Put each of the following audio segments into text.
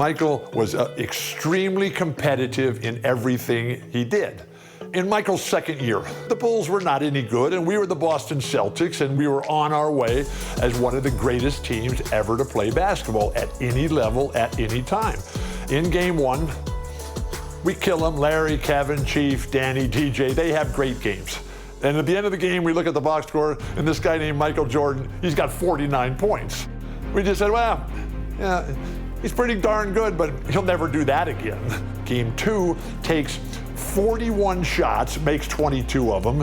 Michael was extremely competitive in everything he did. In Michael's second year, the Bulls were not any good, and we were the Boston Celtics, and we were on our way as one of the greatest teams ever to play basketball at any level, at any time. In game one, we kill them. Larry, Kevin, Chief, Danny, DJ, they have great games. And at the end of the game, we look at the box score, and this guy named Michael Jordan, he's got 49 points. We just said, well, yeah, he's pretty darn good, but he'll never do that again. Game two takes 41 shots, makes 22 of them,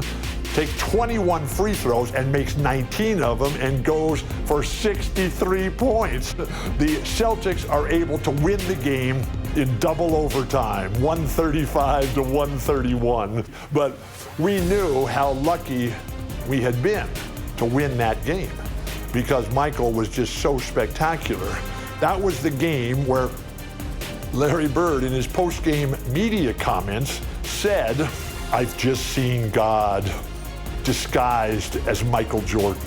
takes 21 free throws and makes 19 of them, and goes for 63 points. The Celtics are able to win the game in double overtime, 135 to 131. But we knew how lucky we had been to win that game because Michael was just so spectacular. That was the game where Larry Bird, in his post-game media comments, said, "I've just seen God disguised as Michael Jordan."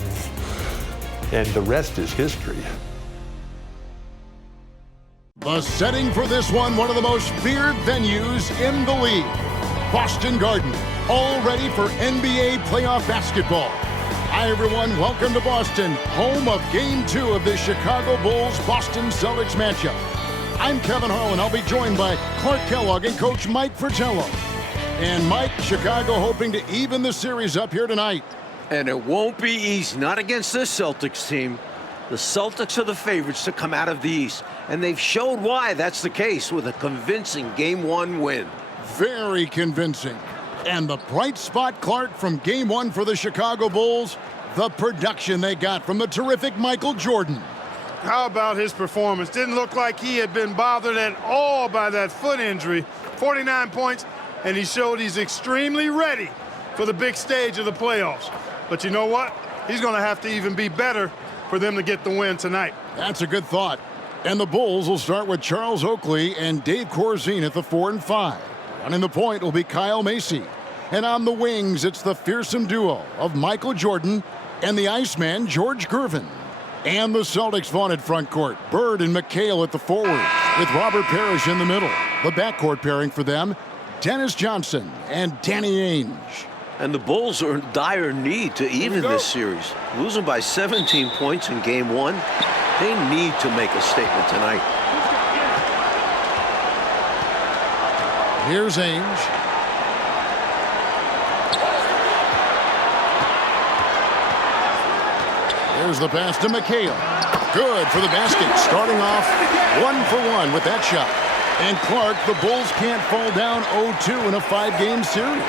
And the rest is history. The setting for this one of the most feared venues in the league. Boston Garden, all ready for NBA playoff basketball. Hi everyone, welcome to Boston, home of Game 2 of the Chicago Bulls-Boston Celtics matchup. I'm Kevin Harlan. I'll be joined by Clark Kellogg and Coach Mike Fratello. And Mike, Chicago hoping to even the series up here tonight. And it won't be easy, not against this Celtics team. The Celtics are the favorites to come out of the East, and they've showed why that's the case with a convincing Game 1 win. Very convincing. And the bright spot, Clark, from Game 1 for the Chicago Bulls, the production they got from the terrific Michael Jordan. How about his performance? Didn't look like he had been bothered at all by that foot injury. 49 points, and he showed he's extremely ready for the big stage of the playoffs. But you know what? He's going to have to even be better for them to get the win tonight. That's a good thought. And the Bulls will start with Charles Oakley and Dave Corzine at the 4 and 5. Running the point will be Kyle Macy. And on the wings, it's the fearsome duo of Michael Jordan and the Iceman, George Gervin. And the Celtics' vaunted front court, Bird and McHale at the forward, with Robert Parrish in the middle. The backcourt pairing for them, Dennis Johnson and Danny Ainge. And the Bulls are in dire need to even this series. Losing by 17 points in Game 1, they need to make a statement tonight. Here's Ainge. There's the pass to McHale. Good for the basket. Starting off 1 for 1 with that shot. And Clark, the Bulls can't fall down 0-2 in a 5-game series.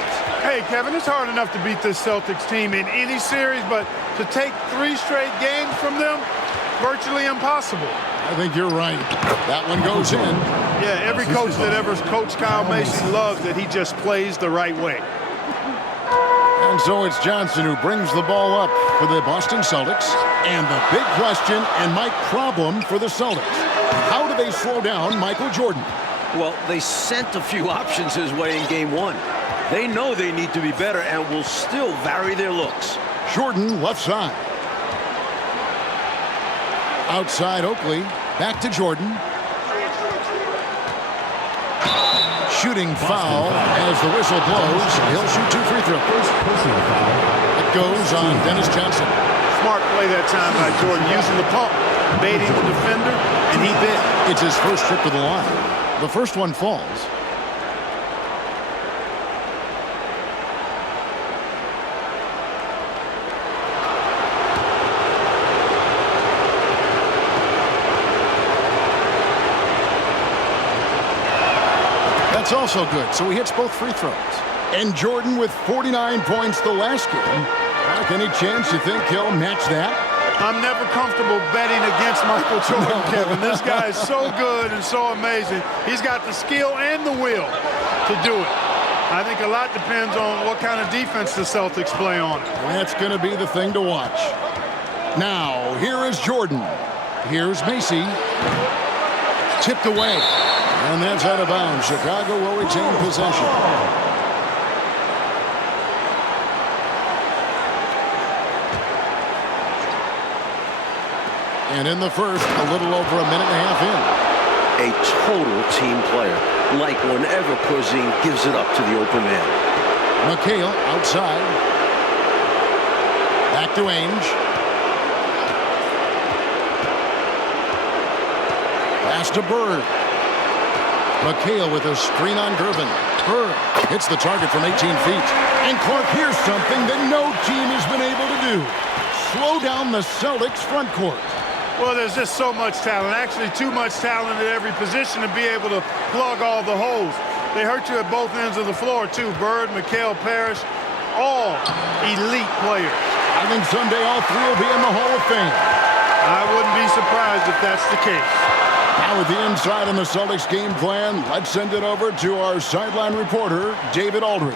Hey, Kevin, it's hard enough to beat this Celtics team in any series, but to take 3 straight games from them, virtually impossible. I think you're right. That one goes in. Yeah, every coach that ever coached Kyle Macy loves that he just plays the right way. And so it's Johnson who brings the ball up for the Boston Celtics. And the big question, and Mike, problem for the Celtics. How do they slow down Michael Jordan? Well, they sent a few options his way in Game 1. They know they need to be better and will still vary their looks. Jordan left side. Outside Oakley. Back to Jordan. Shooting foul as the whistle blows. He'll shoot 2 free throws. It goes on Dennis Johnson. Smart play that time by Jordan, using the pump, baiting the defender, and he bit. It's his first trip to the line. The first one falls. That's also good, so he hits both free throws. And Jordan with 49 points the last game. Mark, any chance you think he'll match that? I'm never comfortable betting against Michael Jordan, Kevin. This guy is so good and so amazing. He's got the skill and the will to do it. I think a lot depends on what kind of defense the Celtics play on. That's going to be the thing to watch. Now, here is Jordan. Here's Macy. Tipped away. And that's out of bounds. Chicago will retain possession. And in the first, a little over a minute and a half in. A total team player, like whenever Corzine gives it up to the open man. McHale outside. Back to Ainge. Pass to Bird. McHale with a screen on Gervin. Bird hits the target from 18 feet. And Clark, here's something that no team has been able to do. Slow down the Celtics front court. Well, there's just so much talent, actually too much talent at every position to be able to plug all the holes. They hurt you at both ends of the floor, too. Bird, McHale, Parrish, all elite players. I think someday all three will be in the Hall of Fame. I wouldn't be surprised if that's the case. Now with the inside on the Celtics game plan, let's send it over to our sideline reporter, David Aldridge.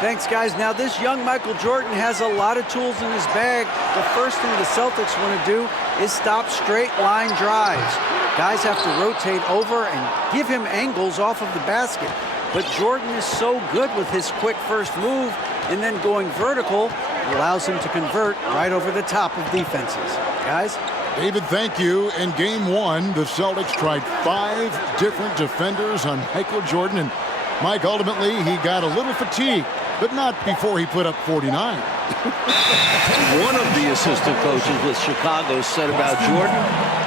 Thanks, guys. Now, this young Michael Jordan has a lot of tools in his bag. The first thing the Celtics want to do is stop straight line drives. Guys have to rotate over and give him angles off of the basket. But Jordan is so good with his quick first move and then going vertical, it allows him to convert right over the top of defenses. Guys? David, thank you. In game one, the Celtics tried 5 different defenders on Michael Jordan, and Mike, ultimately, he got a little fatigued, but not before he put up 49. One of the assistant coaches with Chicago said about Jordan,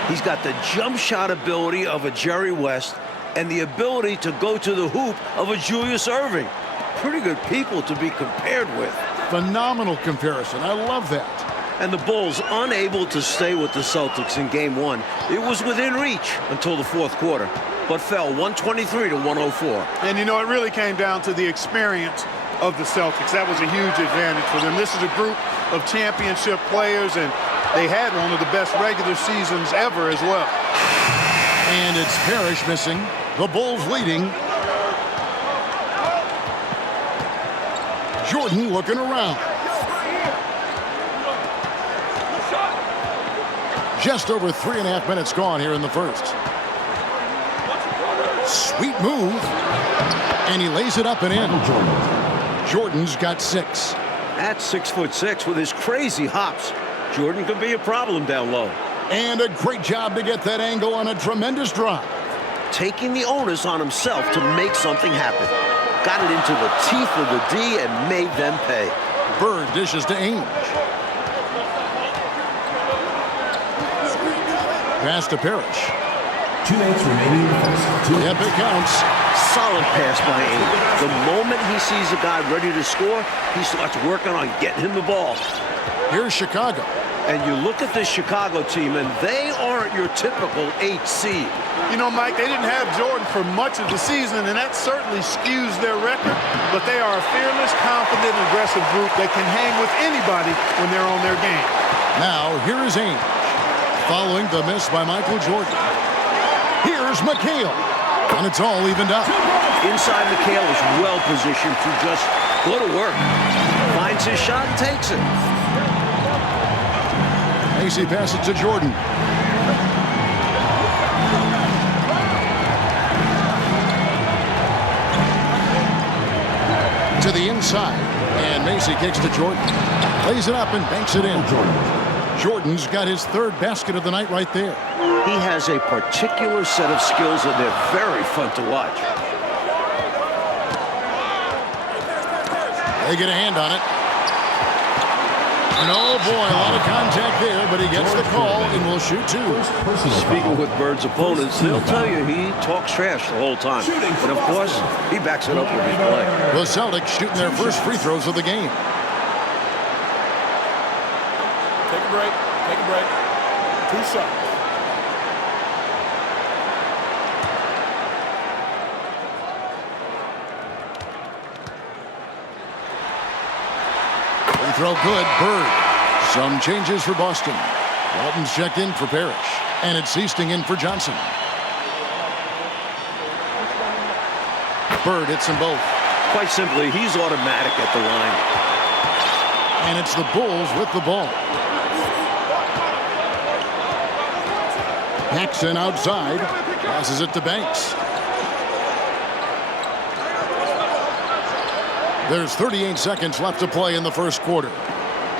he's got the jump shot ability of a Jerry West and the ability to go to the hoop of a Julius Erving. Pretty good people to be compared with. Phenomenal comparison. I love that. And the Bulls unable to stay with the Celtics in game one. It was within reach until the fourth quarter, but fell 123 to 104. And, you know, it really came down to the experience of the Celtics. That was a huge advantage for them. This is a group of championship players, and they had one of the best regular seasons ever as well. And it's Parrish missing. The Bulls leading. Jordan looking around. Just over 3.5 minutes gone here in the first. Sweet move. And he lays it up and in. Jordan's got 6. At 6'6" with his crazy hops, Jordan could be a problem down low. And a great job to get that angle on a tremendous drive. Taking the onus on himself to make something happen. Got it into the teeth of the D and made them pay. Bird dishes to Ainge. Pass to Parrish. 2 minutes remaining in the first. Yep, it counts. Solid pass by Ainge. The moment he sees a guy ready to score, he starts working on getting him the ball. Here's Chicago. And you look at this Chicago team, and they aren't your typical 8 seed. You know, Mike, they didn't have Jordan for much of the season, and that certainly skews their record. But they are a fearless, confident, aggressive group that can hang with anybody when they're on their game. Now, here is Ainge. Following the miss by Michael Jordan. Here's McHale. And it's all evened up. Inside, McHale is well positioned to just go to work. Finds his shot and takes it. Macy passes to Jordan. To the inside. And Macy kicks to Jordan. Lays it up and banks it in. Jordan's got his 3rd basket of the night right there. He has a particular set of skills, and they're very fun to watch. They get a hand on it. And oh boy, a lot of contact there, but he gets the call and will shoot 2. Speaking with Bird's opponents, they'll tell you he talks trash the whole time. And of course, he backs it up with his play. The Celtics shooting their first free throws of the game. Take a break. Take a break. 2 shots. Free throw good. Bird. Some changes for Boston. Walton's checked in for Parrish. And it's Easting in for Johnson. Bird hits them both. Quite simply, he's automatic at the line. And it's the Bulls with the ball. Paxson outside. Passes it to Banks. There's 38 seconds left to play in the first quarter.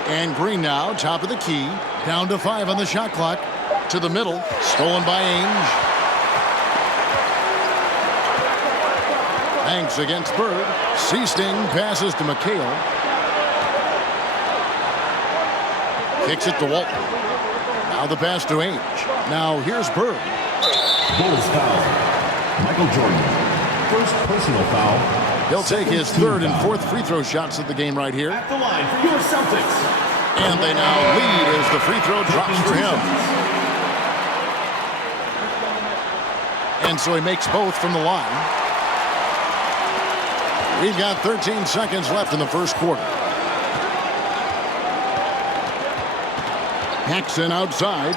And Green now, top of the key. Down to 5 on the shot clock. To the middle. Stolen by Ainge. Banks against Bird. Seasting passes to McHale. Kicks it to Walton. Now the pass to Ainge. Now here's Bird. Bulls foul. Michael Jordan. First personal foul. He'll take his third and fourth free throw shots of the game right here. At the line for your Celtics. And they now lead as the free throw drops for him. And so he makes both from the line. We've got 13 seconds left in the first quarter. Paxson outside.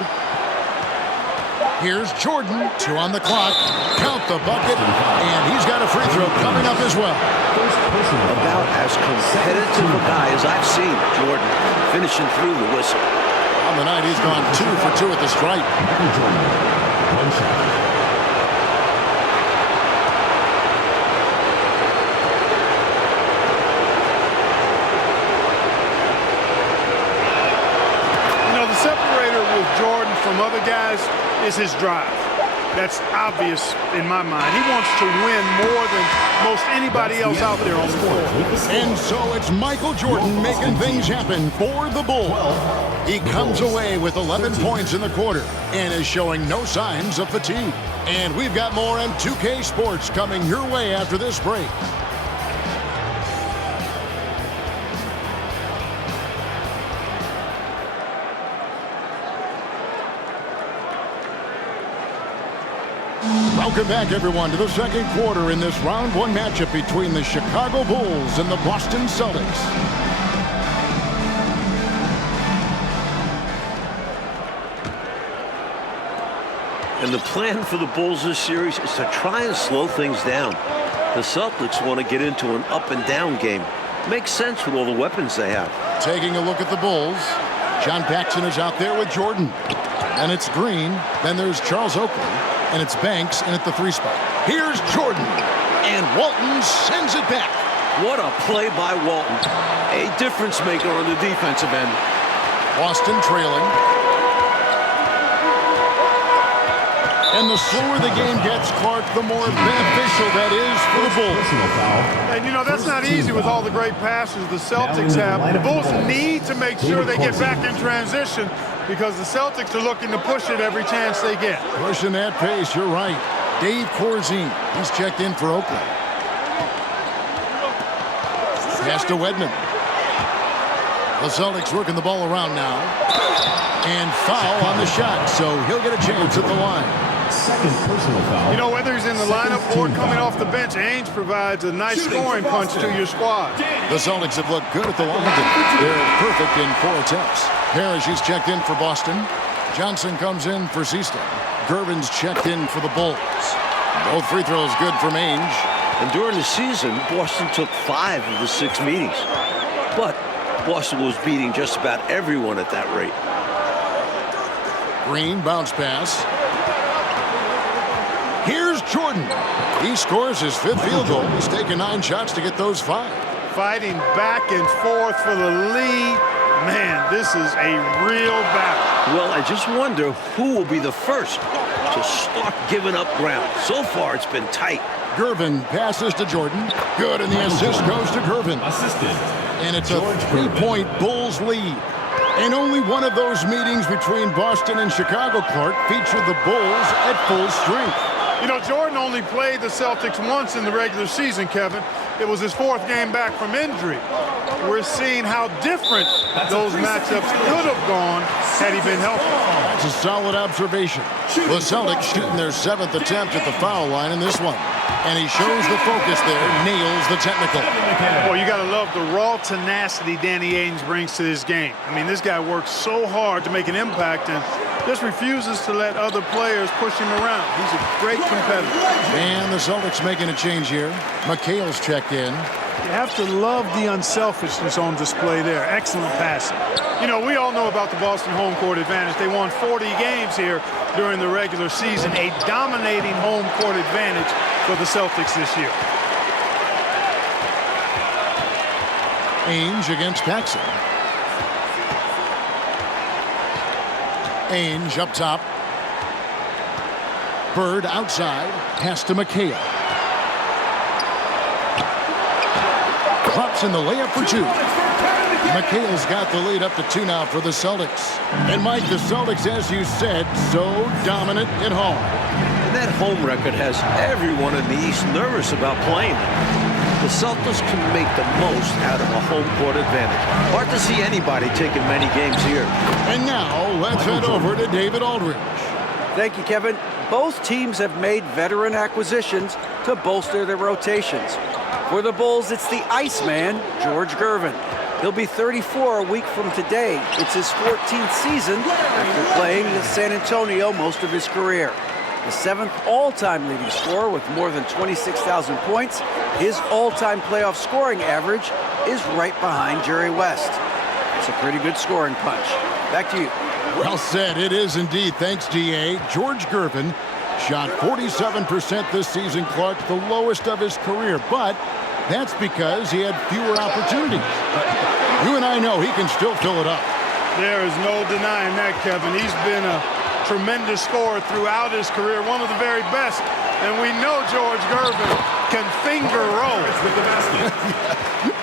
Here's Jordan. 2 on the clock. Count the bucket. And he's got a free throw coming up as well. About as competitive a guy as I've seen, Jordan, finishing through the whistle. On the night, he's gone 2 for 2 at the stripe. Michael Jordan. One shot. Jordan from other guys is his drive. That's obvious in my mind. He wants to win more than most anybody else out there on the floor. And so it's Michael Jordan making things happen for the Bulls. He comes away with 11 points in the quarter and is showing no signs of fatigue. And we've got more M2K Sports coming your way after this break. Welcome back, everyone, to the second quarter in this round one matchup between the Chicago Bulls and the Boston Celtics. And the plan for the Bulls this series is to try and slow things down. The Celtics want to get into an up and down game. Makes sense with all the weapons they have. Taking a look at the Bulls. John Paxson is out there with Jordan. And it's Green. Then there's Charles Oakley. And it's Banks in at the 3 spot. Here's Jordan. And Walton sends it back. What a play by Walton. A difference maker on the defensive end. Boston trailing. And the slower the game gets, Clark, the more beneficial that is for the Bulls. And, you know, that's not easy with all the great passes the Celtics have. The Bulls need to make sure they get back in transition because the Celtics are looking to push it every chance they get. Pushing that pace, you're right. Dave Corzine, he's checked in for Oakland. Pass to Wedman. The Celtics working the ball around now. And foul on the shot, so he'll get a chance at the line. Second personal foul. You know, whether he's in the lineup or coming off the bench, Ainge provides a nice scoring punch to your squad. The Celtics have looked good at the line. They're perfect in 4 attempts. Parrish is checked in for Boston. Johnson comes in for Seaston. Gervin's checked in for the Bulls. Both free throws good from Ainge. And during the season, Boston took 5 of the 6 meetings. But Boston was beating just about everyone at that rate. Green bounce pass. Here's Jordan. He scores his 5th field goal. He's taken 9 shots to get those 5. Fighting back and forth for the lead. Man, this is a real battle. Well, I just wonder who will be the first to start giving up ground. So far, it's been tight. Gervin passes to Jordan. Good, and the assist goes to Gervin. Assisted. And it's a 3-point Bulls lead. And only one of those meetings between Boston and Chicago, Clark, featured the Bulls at full strength. You know, Jordan only played the Celtics once in the regular season, Kevin. It was his 4th game back from injury. We're seeing how different those matchups could have gone had he been healthy. That's a solid observation. The Celtics shooting their 7th attempt at the foul line in this one. And he shows the focus there, nails the technical. Well, you got to love the raw tenacity Danny Ainge brings to this game. I mean, this guy works so hard to make an impact and just refuses to let other players push him around. He's a great competitor. And the Celtics making a change here. McHale's checked in. You have to love the unselfishness on display there. Excellent passing. You know, we all know about the Boston home court advantage. They won 40 games here during the regular season. A dominating home court advantage for the Celtics this year. Ainge against Paxson. Ainge up top. Bird outside. Pass to McHale. drops in the layup for two. McHale's got the lead up to 2 now for the Celtics. And Mike, the Celtics, as you said, so dominant at home. And that home record has everyone in the East nervous about playing them. The Celtics can make the most out of a home court advantage. Hard to see anybody taking many games here. And now let's head over to David Aldridge. Thank you, Kevin. Both teams have made veteran acquisitions to bolster their rotations. For the Bulls, it's the Iceman, George Gervin. He'll be 34 a week from today. It's his 14th season after playing in San Antonio most of his career. The 7th all-time leading scorer with more than 26,000 points. His all-time playoff scoring average is right behind Jerry West. It's a pretty good scoring punch. Back to you. Well said. It is indeed. Thanks, DA. George Gervin shot 47% this season, Clark, the lowest of his career. But that's because he had fewer opportunities. You and I know he can still fill it up. There is no denying that, Kevin. He's been a tremendous scorer throughout his career, one of the very best. And we know George Gervin can finger roll.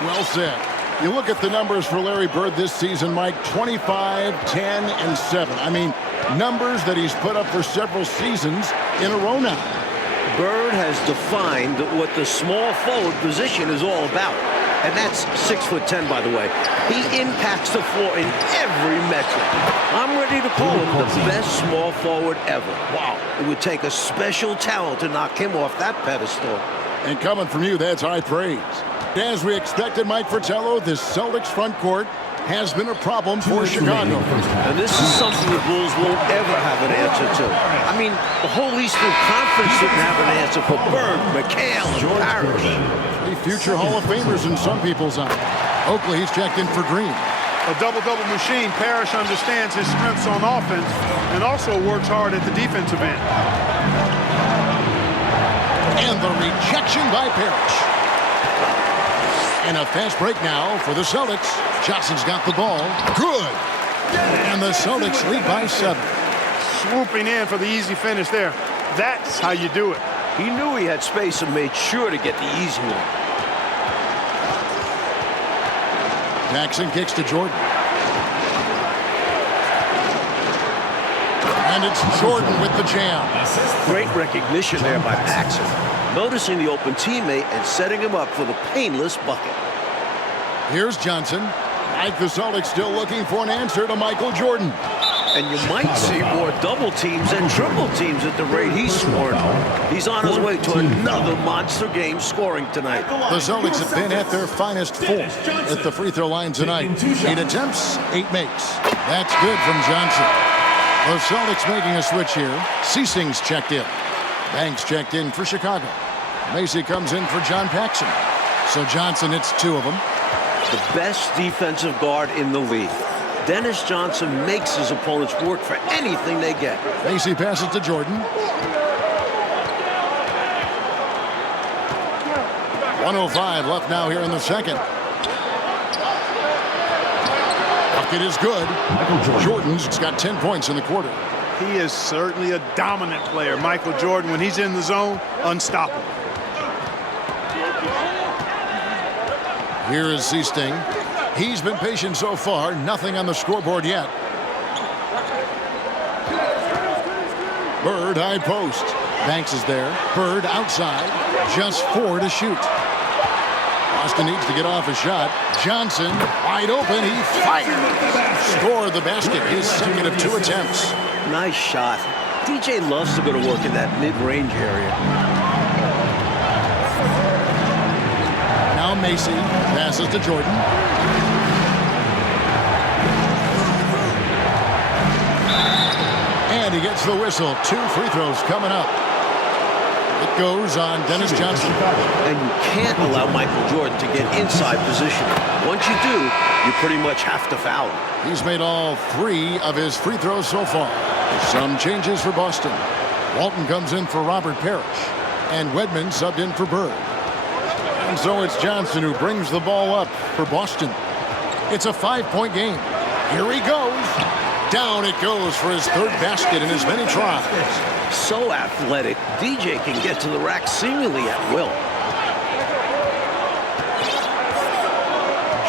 Well said. You look at the numbers for Larry Bird this season, Mike, 25, 10, and 7. I mean, numbers that he's put up for several seasons in a row now. Bird has defined what the small forward position is all about. And that's 6'10", by the way. He impacts the floor in every metric. I'm ready to call him the best small forward ever. Wow. It would take a special talent to knock him off that pedestal. And coming from you, that's high praise. As we expected, Mike Fratello, this Celtics front court has been a problem for Chicago. And this is something the Bulls won't ever have an answer to. I mean, the whole Eastern Conference didn't have an answer for Bird, McHale, and Parrish. The future Hall of Famers in some people's eyes. Oakley, he's checked in for Green. A double-double machine. Parrish understands his strengths on offense and also works hard at the defensive end. And the rejection by Parrish. And a fast break now for the Celtics. Johnson's got the ball. Good. And the Celtics lead by 7. Swooping in for the easy finish there. That's how you do it. He knew he had space and made sure to get the easy one. Jackson kicks to Jordan. And it's Jordan with the jam. Great recognition there by Paxson. Noticing the open teammate and setting him up for the painless bucket. Here's Johnson. Like the Celtics still looking for an answer to Michael Jordan. And you might see more double teams and triple teams at the rate he's scoring. He's on his way to another monster game scoring tonight. The Celtics have been at their finest 4 at the free throw line tonight. 8 attempts, 8 makes. That's good from Johnson. The Celtics making a switch here. Ceasing's checked in. Banks checked in for Chicago. Macy comes in for John Paxson. So Johnson hits 2 of them. The best defensive guard in the league. Dennis Johnson makes his opponents work for anything they get. Macy passes to Jordan. 1:05 left now here in the second. Bucket is good. Jordan's got 10 points in the quarter. He is certainly a dominant player. Michael Jordan, when he's in the zone, unstoppable. Here is Seasting. He's been patient so far. Nothing on the scoreboard yet. Bird high post. Banks is there. Bird outside. Just 4 to shoot. Boston needs to get off a shot. Johnson wide open. He fired. Scored the basket. His second of 2 attempts. Nice shot. DJ loves to go to work in that mid-range area. Now Macy passes to Jordan. And he gets the whistle. 2 free throws coming up. It goes on Dennis Johnson. And you can't allow Michael Jordan to get inside position. Once you do, you pretty much have to foul him. He's made all 3 of his free throws so far. Some changes for Boston. Walton comes in for Robert Parrish. And Wedman subbed in for Bird. And so it's Johnson who brings the ball up for Boston. It's a 5-point game. Here he goes. Down it goes for his 3rd basket in as many tries. So athletic, DJ can get to the rack seemingly at will.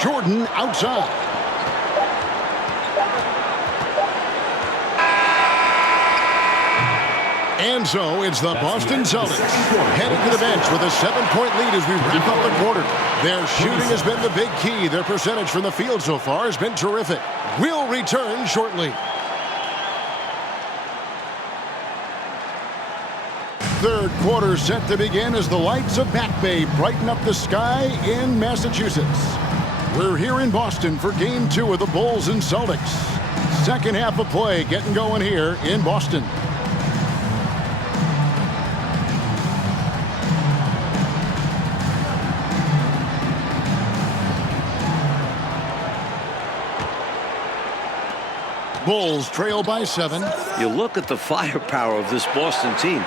Jordan outside. And so it's the Boston Celtics heading to the bench with a 7-point lead as we wrap up the quarter. Their shooting has been the big key. Their percentage from the field so far has been terrific. We'll return shortly. Third quarter set to begin as the lights of Back Bay brighten up the sky in Massachusetts. We're here in Boston for Game 2 of the Bulls and Celtics. Second half of play getting going here in Boston. Bulls trail by 7. You look at the firepower of this Boston team.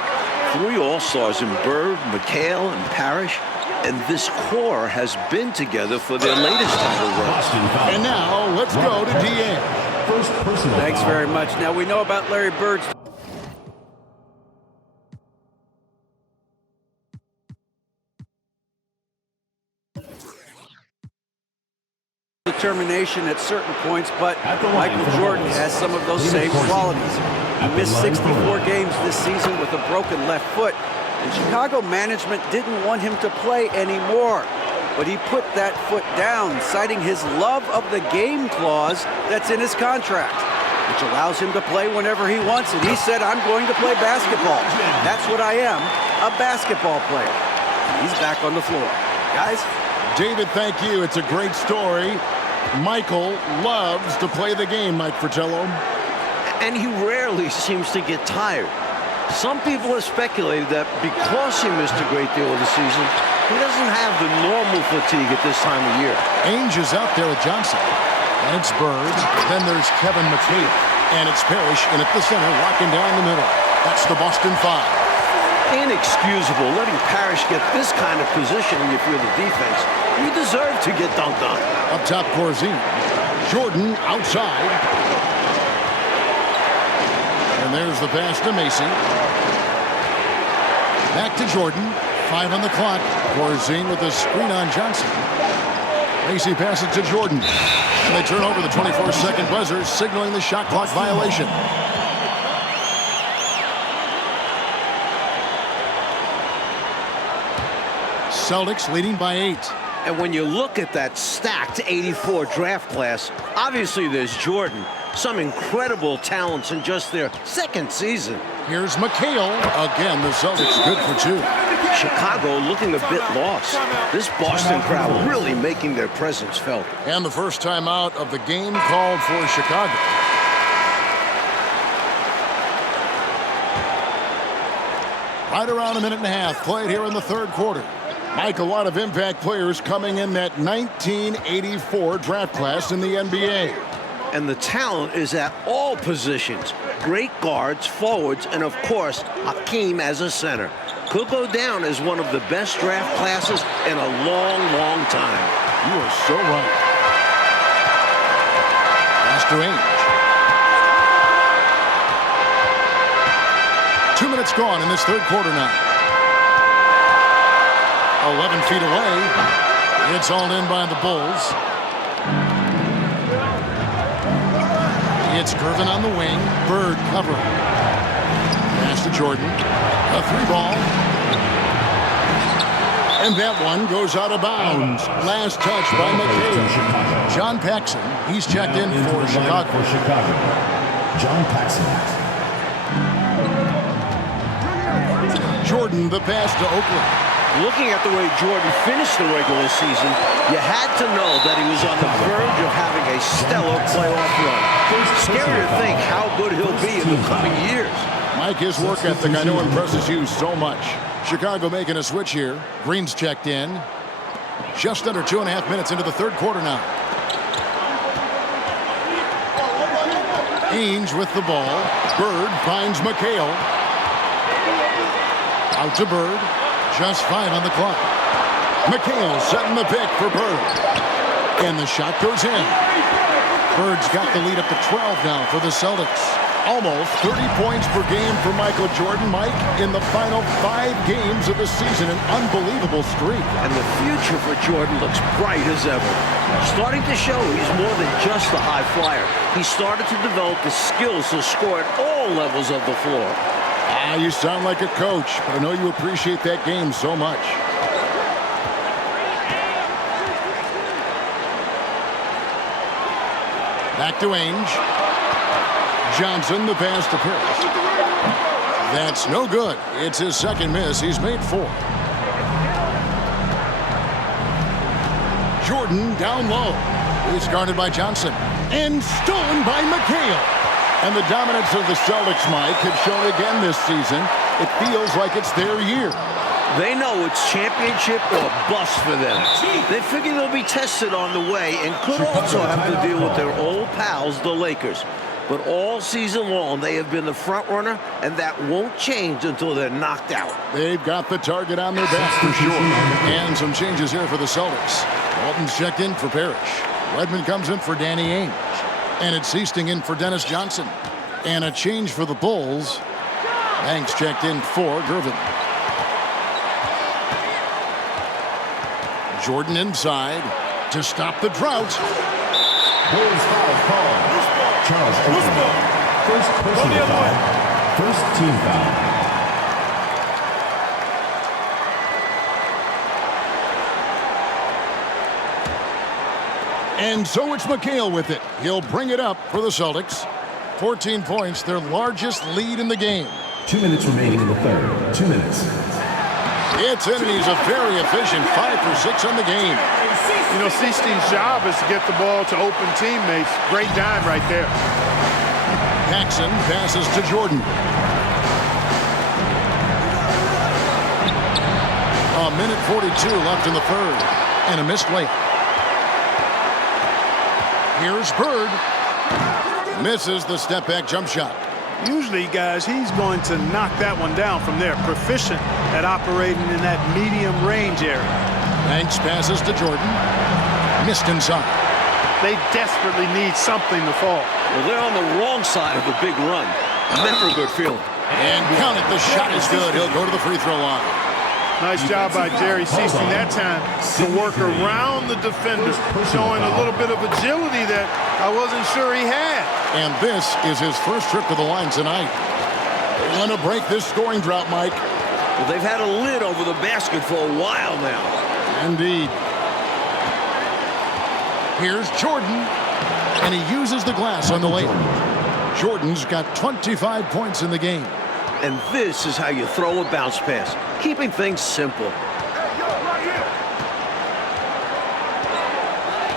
3 All-Stars in Bird, McHale, and Parrish. And this core has been together for their latest title run. And now let's go to DA. First personal Thanks foul. very much. Now we know about Larry Bird's determination at certain points, but Michael Jordan has some of those same qualities. He missed 64 games this season with a broken left foot, and Chicago management didn't want him to play anymore. But he put that foot down, citing his love of the game clause that's in his contract, which allows him to play whenever he wants. And he said, I'm going to play basketball. That's what I am, a basketball player. He's back on the floor. Guys? David, thank you. It's a great story. Michael loves to play the game, Mike Fratello. And he rarely seems to get tired. Some people have speculated that because he missed a great deal of the season, he doesn't have the normal fatigue at this time of year. Ainge is out there with Johnson. And it's Bird. Then there's Kevin McHale. And it's Parrish in at the center, locking down the middle. That's the Boston 5. Inexcusable letting Parrish get this kind of positioning if you're the defense. You deserve to get dunked on. Up top, Corzine. Jordan outside. And there's the pass to Macy. Back to Jordan. 5 on the clock. Corzine with a screen on Johnson. Macy passes to Jordan. And they turn over the 24-second buzzer, signaling the shot clock violation. Celtics leading by 8. And when you look at that stacked 84 draft class, obviously there's Jordan. Some incredible talents in just their second season. Here's McHale. Again, the Celtics good for 2. Chicago looking a bit lost. This Boston crowd really making their presence felt. And the first time out of the game called for Chicago. Right around a minute and a half played here in the third quarter. Mike, a lot of impact players coming in that 1984 draft class in the NBA. And the talent is at all positions. Great guards, forwards, and of course, Hakeem as a center. Could go down as one of the best draft classes in a long, long time. You are so right. Pass to Ainge. 2 minutes gone in this third quarter now. 11 feet away. It's all in by the Bulls. It's Gervin on the wing. Bird cover. Pass to Jordan. A 3-ball. And that one goes out of bounds. Last touch by McHale. John Paxson. He's checked in for Chicago. John Paxson. Jordan, the pass to Oakley. Looking at the way Jordan finished the regular season, you had to know that he was on the verge of having a stellar playoff run. Scary to think how good he'll be in the coming years. Mike, his work ethic I know impresses you so much. Chicago making a switch here. Green's checked in. Just under 2.5 minutes into the third quarter now. Ainge with the ball. Bird finds McHale. Out to Bird. Just 5 on the clock. McHale setting the pick for Bird. And the shot goes in. Bird's got the lead up to 12 now for the Celtics. Almost 30 points per game for Michael Jordan, Mike, in the final 5 games of the season. An unbelievable streak. And the future for Jordan looks bright as ever. Starting to show he's more than just a high flyer. He started to develop the skills to score at all levels of the floor. You sound like a coach, but I know you appreciate that game so much. Back to Ainge. Johnson, the pass to Parrish. That's no good. It's his second miss. He's made 4. Jordan down low. He's guarded by Johnson. And stolen by McHale. And the dominance of the Celtics, Mike, have shown again this season. It feels like it's their year. They know it's championship or bust for them. They figure they'll be tested on the way and could also have to deal with their old pals, the Lakers. But all season long, they have been the front runner, and that won't change until they're knocked out. They've got the target on their back for sure. And some changes here for the Celtics. Walton's checked in for Parrish. Redmond comes in for Danny Ainge. And it's Easting in for Dennis Johnson. And a change for the Bulls. Banks checked in for Gervin. Jordan inside to stop the drought. Bulls foul call. Charles Oakley. First personal foul. First team foul. And so it's McHale with it. He'll bring it up for the Celtics. 14 points, their largest lead in the game. 2 minutes remaining in the third. 2 minutes. It's in, and he's a very efficient 5 for 6 on the game. You know, Seastein's job is to get the ball to open teammates. Great dime right there. Paxson passes to Jordan. A minute 42 left in the third. And a missed layup. Here's Bird. Misses the step-back jump shot. Usually, guys, he's going to knock that one down from there. Proficient at operating in that medium range area. Banks passes to Jordan. Missed inside. They desperately need something to fall. Well, they're on the wrong side of a big run. Never a good feeling. And count it. The shot is good. He'll go to the free throw line. Nice job by Jerry Seastain that time to work around the defender, showing a little bit of agility that I wasn't sure he had. And this is his first trip to the line tonight. They want to break this scoring drought, Mike. Well, they've had a lid over the basket for a while now. Indeed. Here's Jordan, and he uses the glass on the layup. Jordan's got 25 points in the game. And this is how you throw a bounce pass, keeping things simple.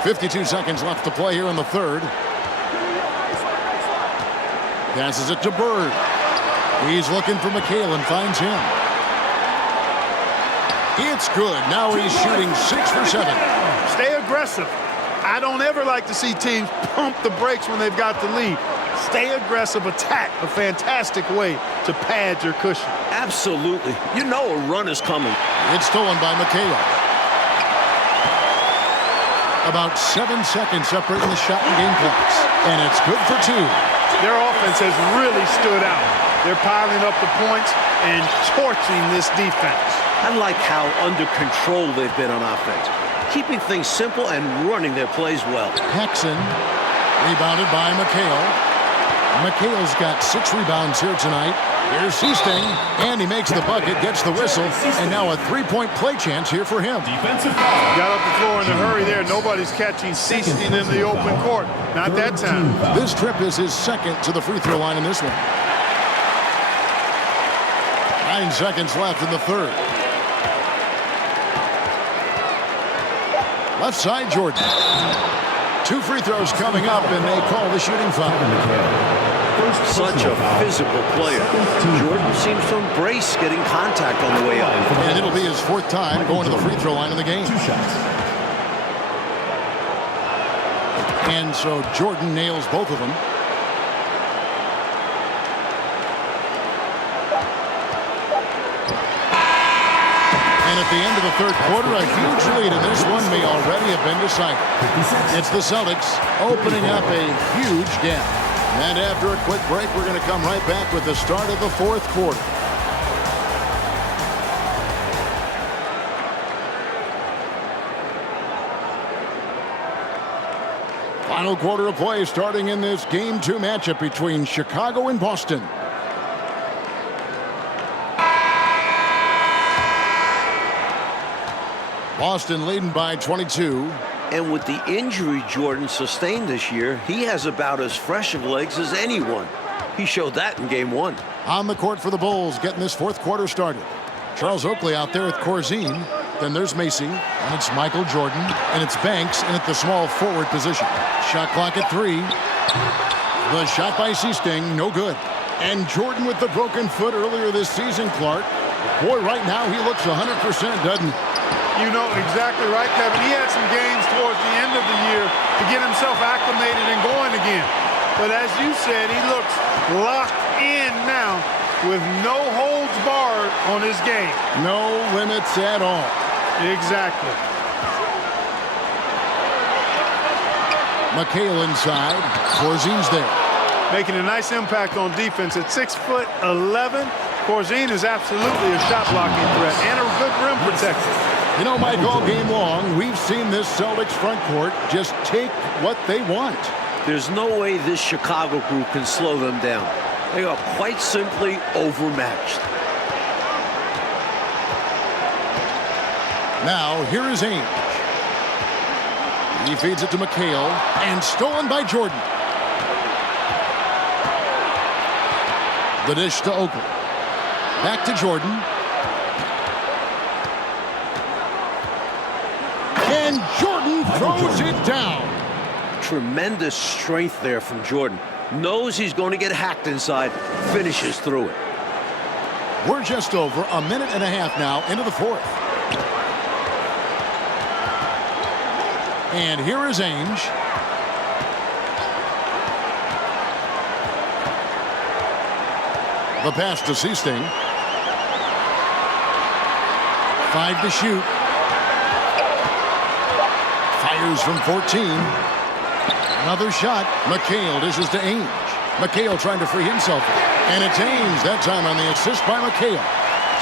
52 seconds left to play here in the third. Passes it to Bird. He's looking for McHale and finds him. It's good. Now he's shooting 6 for 7. Stay aggressive. I don't ever like to see teams pump the brakes when they've got the lead. Stay aggressive, attack, a fantastic way to pad your cushion. Absolutely. You know a run is coming. It's stolen by McHale. About 7 seconds separating the shot and game clocks. And it's good for 2. Their offense has really stood out. They're piling up the points and torching this defense. I like how under control they've been on offense, keeping things simple and running their plays well. Paxson, rebounded by McHale. McHale's got 6 rebounds here tonight. Here's Seastain, and he makes the bucket, gets the whistle, and now a 3-point play chance here for him. Got up the floor in a hurry there. Nobody's catching Seastain in the open court. Not that time. This trip is his second to the free throw line in this one. 9 seconds left in the third. Left side, Jordan. 2 free throws coming up, and they call the shooting foul. Such a physical player. Jordan seems to embrace getting contact on the way up. And it'll be his 4th time going to the free throw line in the game. 2 shots. And so Jordan nails both of them. And at the end of the third quarter, a huge lead in this one may already have been decided. It's the Celtics opening up a huge gap. And after a quick break, we're going to come right back with the start of the fourth quarter. Final quarter of play starting in this Game 2 matchup between Chicago and Boston. Boston leading by 22. And with the injury Jordan sustained this year, he has about as fresh of legs as anyone. He showed that in Game 1. On the court for the Bulls, getting this fourth quarter started. Charles Oakley out there with Corzine. Then there's Macy, and it's Michael Jordan, and it's Banks in at the small forward position. Shot clock at 3. The shot by Seasting, no good. And Jordan with the broken foot earlier this season, Clark. Boy, right now he looks 100%, doesn't he? You know exactly right, Kevin. He had some games towards the end of the year to get himself acclimated and going again. But as you said, he looks locked in now with no holds barred on his game. No limits at all. Exactly. McHale inside. Corzine's there. Making a nice impact on defense at 6'11". Corzine is absolutely a shot blocking threat and a good rim protector. You know, Mike, all game long, we've seen this Celtics front court just take what they want. There's no way this Chicago group can slow them down. They are quite simply overmatched. Now, here is Ainge. He feeds it to McHale, and stolen by Jordan. The dish to Oakley. Back to Jordan. And Jordan throws it down. Tremendous strength there from Jordan. Knows he's going to get hacked inside, finishes through it. We're just over a minute and a half now into the fourth. And here is Ainge. The pass to Seasting. 5 to shoot. Fires from 14. Another shot. McHale dishes to Ainge. McHale trying to free himself. And it's Ainge that time on the assist by McHale.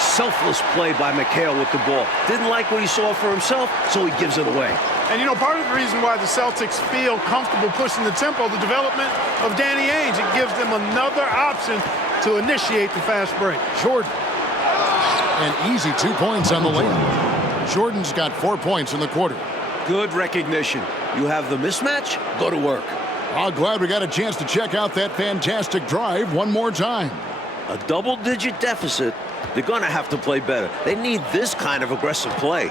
Selfless play by McHale with the ball. Didn't like what he saw for himself, so he gives it away. And, you know, part of the reason why the Celtics feel comfortable pushing the tempo, the development of Danny Ainge, it gives them another option to initiate the fast break. Jordan. An easy 2 points on the layup. Jordan's got 4 points in the quarter. Good recognition. You have the mismatch, go to work. I'm glad we got a chance to check out that fantastic drive one more time. A double-digit deficit. They're going to have to play better. They need this kind of aggressive play.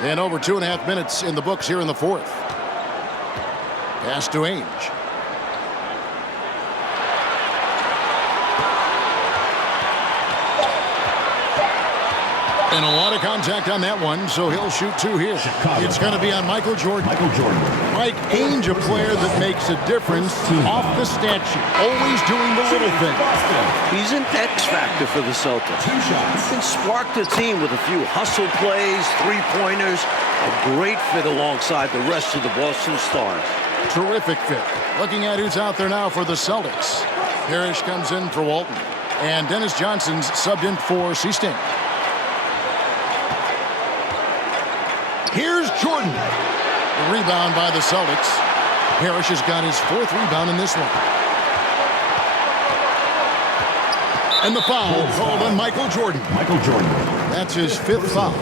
And over 2.5 minutes in the books here in the fourth. Pass to Ainge. And a lot of contact on that one, so he'll shoot 2 here. It's going to be on Michael Jordan. Mike Ainge, a player that makes a difference off the stat sheet. Always doing the little thing. He's an X factor for the Celtics. He can spark the team with a few hustle plays, three-pointers. A great fit alongside the rest of the Boston Stars. Terrific fit. Looking at who's out there now for the Celtics. Parrish comes in for Walton. And Dennis Johnson's subbed in for Seasting. Here's Jordan. The rebound by the Celtics. Parrish has got his 4th rebound in this one. And the foul called on Michael Jordan. That's his 5th foul.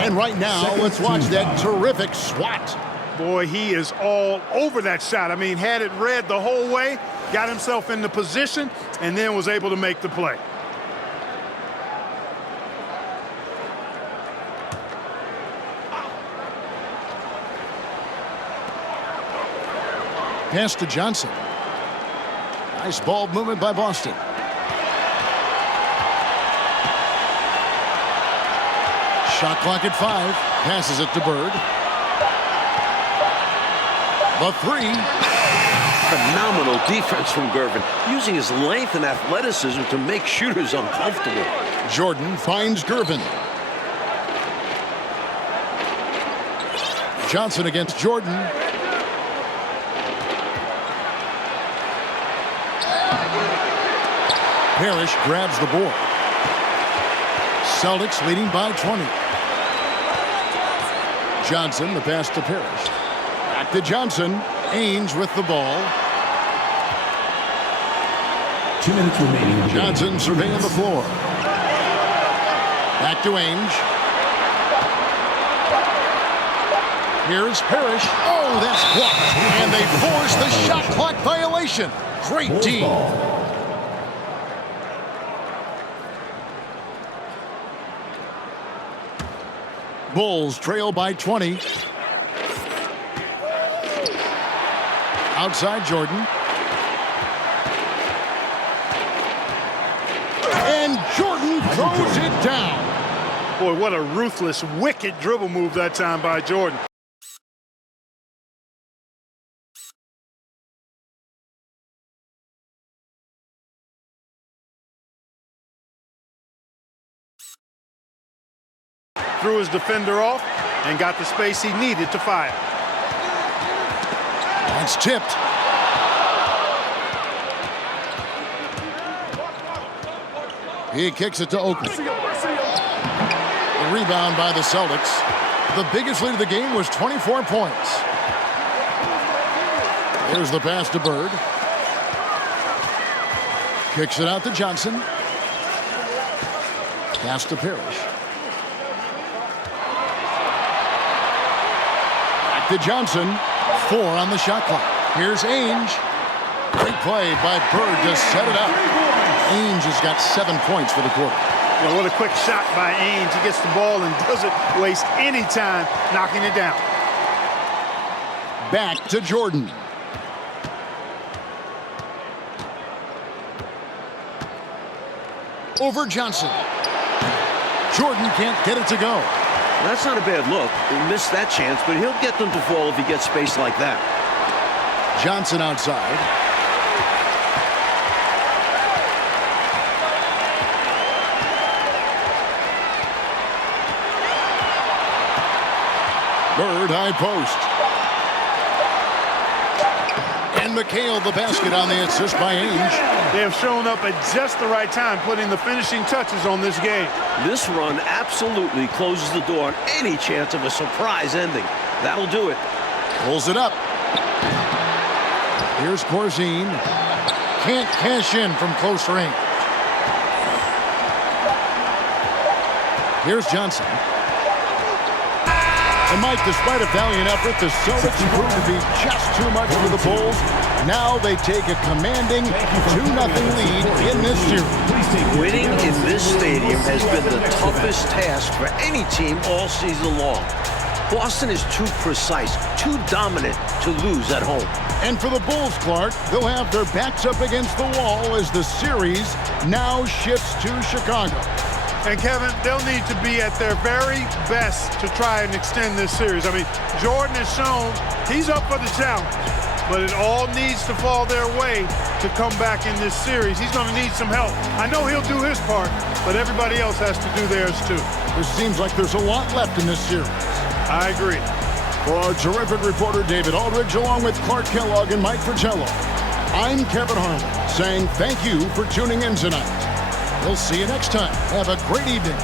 And right now, let's watch that terrific swat. Boy, he is all over that shot. I mean, had it read the whole way, got himself in the position, and then was able to make the play. Pass to Johnson. Nice ball movement by Boston. Shot clock at 5. Passes it to Bird. The 3. Phenomenal defense from Gervin, using his length and athleticism to make shooters uncomfortable. Jordan finds Gervin. Johnson against Jordan. Parrish grabs the board. Celtics leading by 20. Johnson, the pass to Parrish. Back to Johnson. Ainge with the ball. 2 minutes remaining. Johnson surveying the floor. Back to Ainge. Here's Parrish. Oh, that's blocked. And they force the shot clock violation. Great D. Bulls trail by 20. Outside Jordan. And Jordan throws it down. Boy, what a ruthless, wicked dribble move that time by Jordan. Threw his defender off and got the space he needed to fire. It's tipped. He kicks it to Oakley. The rebound by the Celtics. The biggest lead of the game was 24 points. Here's the pass to Bird. Kicks it out to Johnson. Pass to Parrish. Back to Johnson. 4 on the shot clock. Here's Ainge. Great play by Bird to set it up. Ainge has got 7 points for the quarter. You know, what a quick shot by Ainge. He gets the ball and doesn't waste any time knocking it down. Back to Jordan. Over Johnson. Jordan can't get it to go. That's not a bad look. He missed that chance, but he'll get them to fall if he gets space like that. Johnson outside. Bird high post. And McHale the basket on the assist by Ainge. They have shown up at just the right time, putting the finishing touches on this game. This run absolutely closes the door on any chance of a surprise ending. That'll do it. Pulls it up. Here's Corzine. Can't cash in from close range. Here's Johnson. And Mike, despite a valiant effort, the Celtics proved to be just too much for the Bulls. Now they take a commanding 2-0 lead in this series. Winning in this stadium has been the toughest task for any team all season long. Boston is too precise, too dominant to lose at home. And for the Bulls, Clark, they'll have their backs up against the wall as the series now shifts to Chicago. And Kevin, they'll need to be at their very best to try and extend this series. I mean, Jordan has shown he's up for the challenge, but it all needs to fall their way to come back in this series. He's going to need some help. I know he'll do his part, but everybody else has to do theirs too. It seems like there's a lot left in this series. I agree. For our terrific reporter David Aldridge, along with Clark Kellogg and Mike Fratello, I'm Kevin Harlan saying thank you for tuning in tonight. We'll see you next time. Have a great evening.